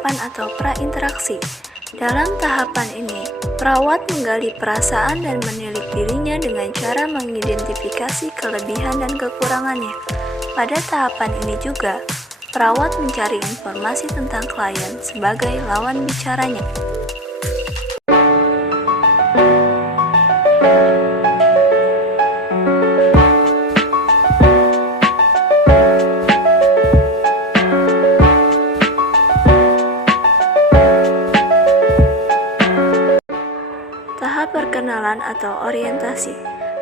tahapan atau prainteraksi. Dalam tahapan ini, perawat menggali perasaan dan menilik dirinya dengan cara mengidentifikasi kelebihan dan kekurangannya. Pada tahapan ini juga, perawat mencari informasi tentang klien sebagai lawan bicaranya. Tahap perkenalan atau orientasi.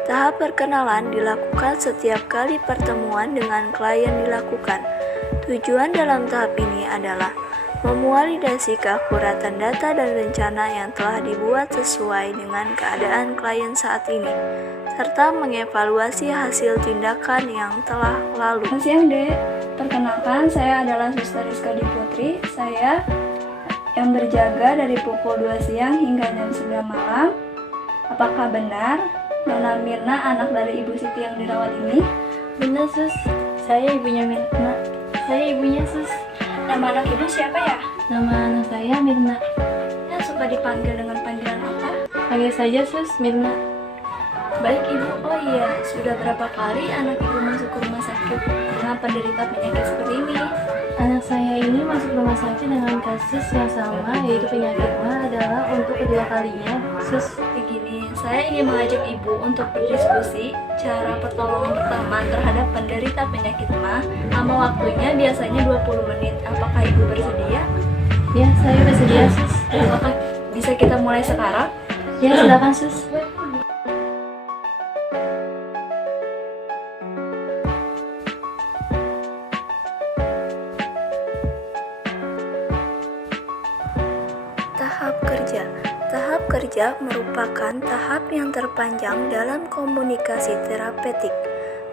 Tahap perkenalan dilakukan setiap kali pertemuan dengan klien dilakukan. Tujuan dalam tahap ini adalah memualidasi keakuratan data dan rencana yang telah dibuat sesuai dengan keadaan klien saat ini, serta mengevaluasi hasil tindakan yang telah lalu. Selamat siang, Dek. Perkenalkan, saya adalah Suster Rizka Putri. Saya yang berjaga dari pukul 2 siang hingga jam 9 malam. Apakah benar Nona Mirna anak dari Ibu Siti yang dirawat ini? Benar, Sus. Saya ibunya Mirna. Saya ibunya, Sus. Nama anak ibu siapa ya? Nama anak saya Mirna. Yang suka dipanggil dengan panggilan apa? Panggil saja, Sus, Mirna. Baik, Ibu. Oh iya, sudah berapa kali anak ibu masuk ke rumah sakit dengan penderita penyakit seperti ini? Anak saya ini masuk rumah sakit dengan kasus yang sama, yaitu penyakit MA adalah untuk kedua kalinya, Sus. Begini, saya ingin mengajak Ibu untuk berdiskusi cara pertolongan pertama terhadap penderita penyakit MA. Lama waktunya biasanya 20 menit. Apakah Ibu bersedia? Ya, saya bersedia, Sus. Apakah bisa kita mulai sekarang? Ya, silakan, Sus. Tahap kerja. Tahap kerja merupakan tahap yang terpanjang dalam komunikasi terapeutik,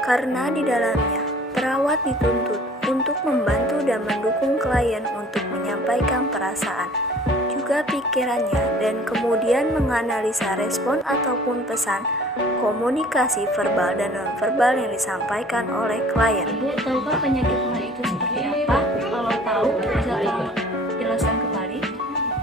karena di dalamnya perawat dituntut untuk membantu dan mendukung klien untuk menyampaikan perasaan, juga pikirannya, dan kemudian menganalisa respon ataupun pesan komunikasi verbal dan non-verbal yang disampaikan oleh klien. Ibu, tahukah penyakit MA itu seperti apa? Kalau tahu, bisa tolong jelaskan kembali.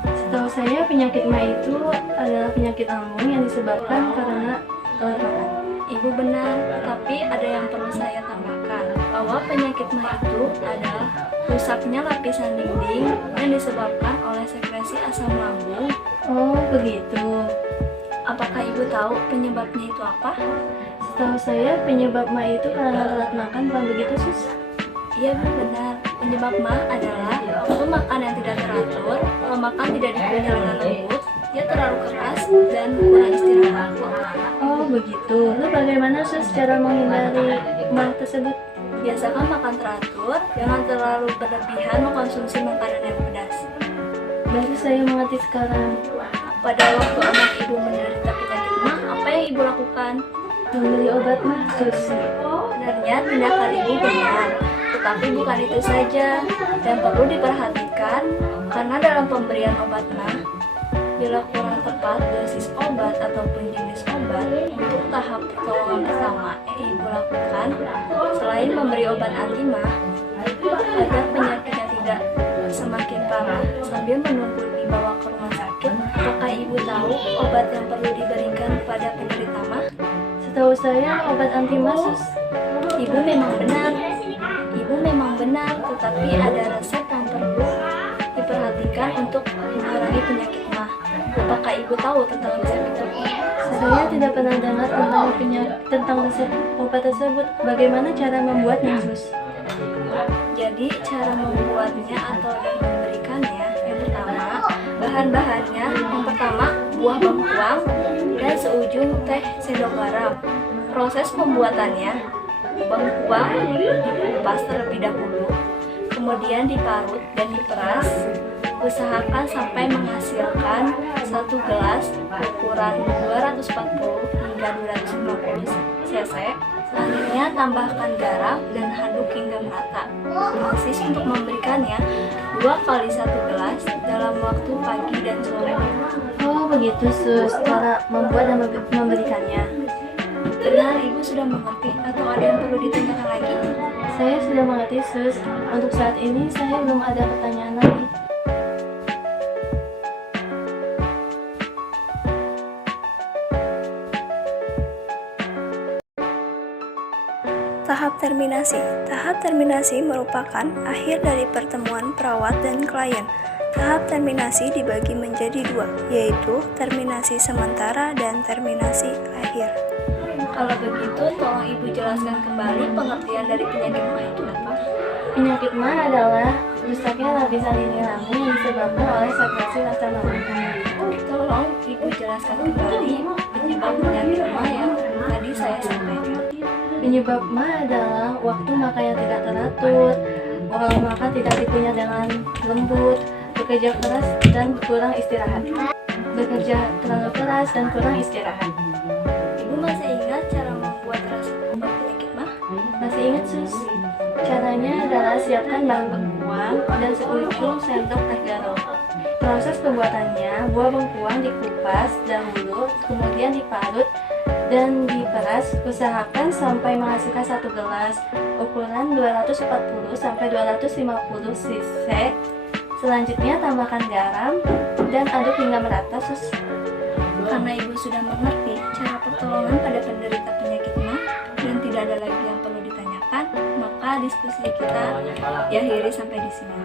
Setahu saya penyakit MA itu adalah penyakit lambung yang disebabkan karena telat makan. Ibu benar, tapi ada yang perlu saya tambahkan, bahwa penyakit MA itu adalah rusaknya lapisan dinding yang disebabkan oleh sekresi asam lambung. Oh, begitu. Apakah Ibu tahu penyebabnya itu apa? Setahu saya penyebab MA itu karena telat makan, bukan begitu, Sus? Iya, Bu, benar. Penyebab MA adalah waktu makan yang tidak teratur, kalau makan tidak dikunyah dengan lembut, dia terlalu keras, dan kurang istirahat. Oh, begitu. Lalu bagaimana, Sus, cara menghindari MA tersebut? Biasakan makan teratur, jangan terlalu berlebihan mengkonsumsi makanan yang pedas. Baru saya mengerti sekarang. Pada waktu anak Ibu menderita penyakit MA, apa yang Ibu lakukan? Membeli obat MA, Sus. Sebenarnya tindakan Ibu benar, tetapi bukan itu saja, dan perlu diperhatikan karena dalam pemberian obat MA, bila kurang tepat dosis obat ataupun jenis obat untuk tahap pertolongan pertama yang Ibu lakukan, selain memberi obat anti MA, agar penyakitnya tidak semakin parah sambil menunggu dibawa ke rumah sakit, apakah Ibu tahu obat yang perlu diberikan kepada penderita MA? Setahu saya obat anti MA, Sus. Ibu memang benar, tetapi ada resep yang perlu diperhatikan untuk mengurangi penyakit MA. Apakah Ibu tahu tentang resep itu? Saya tidak pernah dengar tentang resep obat tersebut. Bagaimana cara membuatnya, Sus? Jadi cara membuatnya atau dan memberikannya, yang pertama bahan-bahannya, yang pertama buah bengkuang dan seujung teh sendok garam. Proses pembuatannya, bengkuang dikupas terlebih dahulu, kemudian diparut dan diperas. Usahakan sampai menghasilkan 1 gelas ukuran 240 hingga 250 cc. Selanjutnya tambahkan garam dan aduk hingga merata. Dosis untuk memberikannya 2 kali 1 gelas dalam waktu pagi dan sore. Oh, begitu, Sus. Cara membuat dan memberikannya. Benar, Ibu sudah mengerti atau ada yang perlu ditanyakan lagi? Saya sudah mengerti, Sus. Untuk saat ini saya belum ada pertanyaan lagi. Tahap terminasi. Tahap terminasi merupakan akhir dari pertemuan perawat dan klien. Tahap terminasi dibagi menjadi dua, yaitu terminasi sementara dan terminasi akhir. Kalau begitu, tolong Ibu jelaskan kembali pengertian dari penyakit MA itu apa? Penyakit MA adalah rusaknya lapisan dinding lambung yang disebabkan oleh sekresi rasa lambung. Tolong Ibu jelaskan kembali penyebab penyakit MA yang tadi saya sampaikan. Penyebab MA adalah waktu makan yang tidak teratur, pola makan tidak dikunyah dengan lembut, bekerja keras dan kurang istirahat. Bekerja terlalu keras dan kurang istirahat. Ibu masih ingat cara membuat resep obat penyakit MA? Masih ingat sus? Caranya adalah siapkan bahan bengkuang dan seujung sendok teh garam. Proses pembuatannya, buah bengkuang dikupas dahulu, kemudian diparut dan diperas. Usahakan sampai menghasilkan 1 gelas, ukuran 240 sampai 250 cc. Selanjutnya tambahkan garam dan aduk hingga merata sus. Karena Ibu sudah mengerti cara pertolongan pada penderita penyakit MA dan tidak ada lagi yang perlu ditanyakan, maka diskusi kita diakhiri sampai di sini.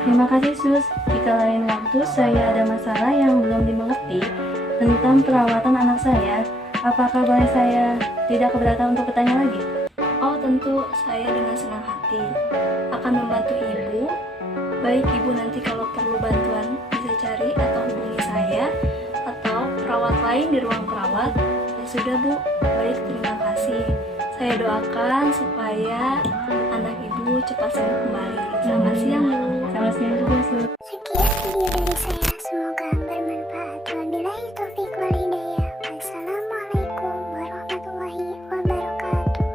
Terima kasih sus. Jika lain waktu saya ada masalah yang belum dimengerti tentang perawatan anak saya, apakah boleh saya tidak keberatan untuk bertanya lagi? Oh tentu, saya dengan senang hati akan membantu Ibu. Baik Ibu nanti kalau perlu bantuan bisa cari atau hubungi saya atau perawat lain di ruang perawat. Ya sudah Bu, baik terima kasih. Saya doakan supaya anak Ibu cepat sembuh kembali. Selamat siang Bu. Selamat siang juga sus. Sekian video dari saya.